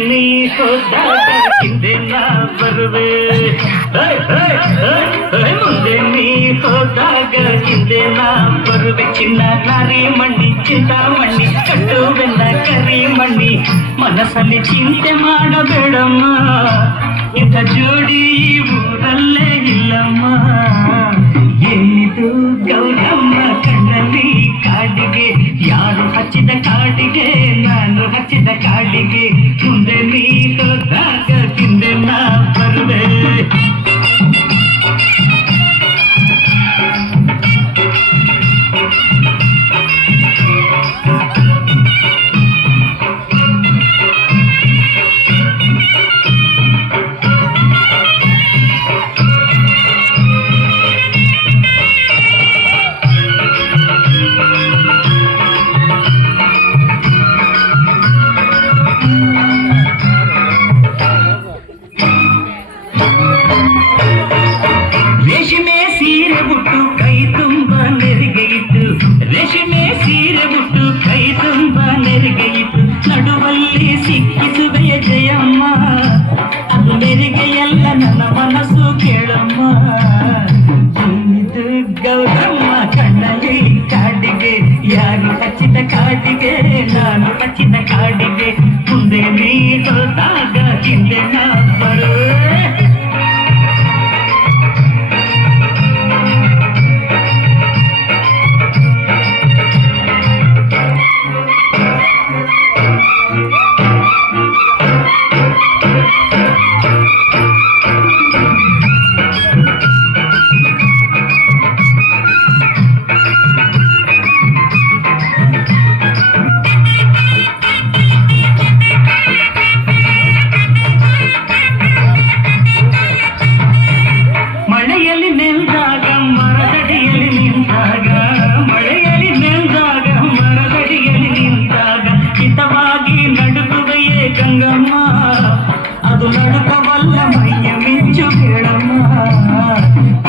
ನೀ ಹೋದಾಗ ಹಿಂದೆ ನಾ ಬರುವೆ ಮುಂದೆ ನೀ ಹೋದಾಗ ಹಿಂದೆ ನಾ ಬರುವೆ ಚಿನ್ನ ನಾರಿ ಮಣ್ಣಿ ಚಿಂತಾಮಣ್ಣಿ ಕಟ್ಟುವೆಲ್ಲ ಕರಿ ಮಣ್ಣಿ ಮನಸ್ಸಲ್ಲಿ ಚಿಂತೆ ಮಾಡಬೇಡಮ್ಮ ಇಂಥ ಜೋಡಿ ಊರಲ್ಲೇ ಇಲ್ಲಮ್ಮ ಏನಿದು ಗೌರಮ್ಮ ಕಣ್ಣಲ್ಲಿ ಕಾಡಿಗೆ ಯಾರು ಹಚ್ಚಿದ ಕಾಡಿಗೆ ನಾನು ಹಚ್ಚಿದ ಕಾಡಿಗೆ ಮುಂದೆ ನೀ ಹೋದಾಗ ಹಿಂದೆ ನಾ ಬರುವೆ ರೇಷ್ಮೆ ಸೀರೆ ಉಟ್ಟು ಕೈ ತುಂಬ ನೆರಿಗೆ ಇಟ್ಟು ರೇಷ್ಮೆ ಸೀರೆ ಉಟ್ಟು ಕೈ ತುಂಬ ನೆರಿಗೆ ಇಟ್ಟು ನಡುವಲ್ಲಿ ಸಿಕ್ಕಿಸುವೆಯ ಜಯಮ್ಮ ಅದು ನೆರಿಗೆ ಎಲ್ಲ ನನ್ನ ಮನಸ್ಸು ಕೇಳಮ್ಮ ಇದು ಗೌರಮ್ಮ ಕಣ್ಣಲ್ಲಿ ಕಾಡಿಗೆ ಯಾರು ಹಚ್ಚಿದ ಕಾಡಿಗೆ ನಾನು ಹಚ್ಚಿದ ಕಾಡಿಗೆ ಮುಂದೆ ನೀ ಹೋದಾಗ ಹಿಂದೆ ನಾ ಬರುವೆ ಮಳೆಯಲ್ಲಿ ನೆಂದಾಗ ಮರದಡಿಯಲ್ಲಿ ನಿಂತಾಗ ಹಿತವಾಗಿ ನಡುಗುವೆಯೇ ಗಂಗಮ್ಮ ಅದು ನಡುಕವಲ್ಲ ಮೈಯ ಮಿಂಚು ಬೇಡಮ್ಮ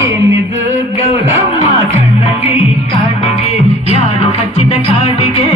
ಏನಿದು ಗೌರಮ್ಮ ಕಣ್ಣಲ್ಲಿ ಕಾಡಿಗೆ ಯಾರು ಹಚ್ಚಿದ ಕಾಡಿಗೆ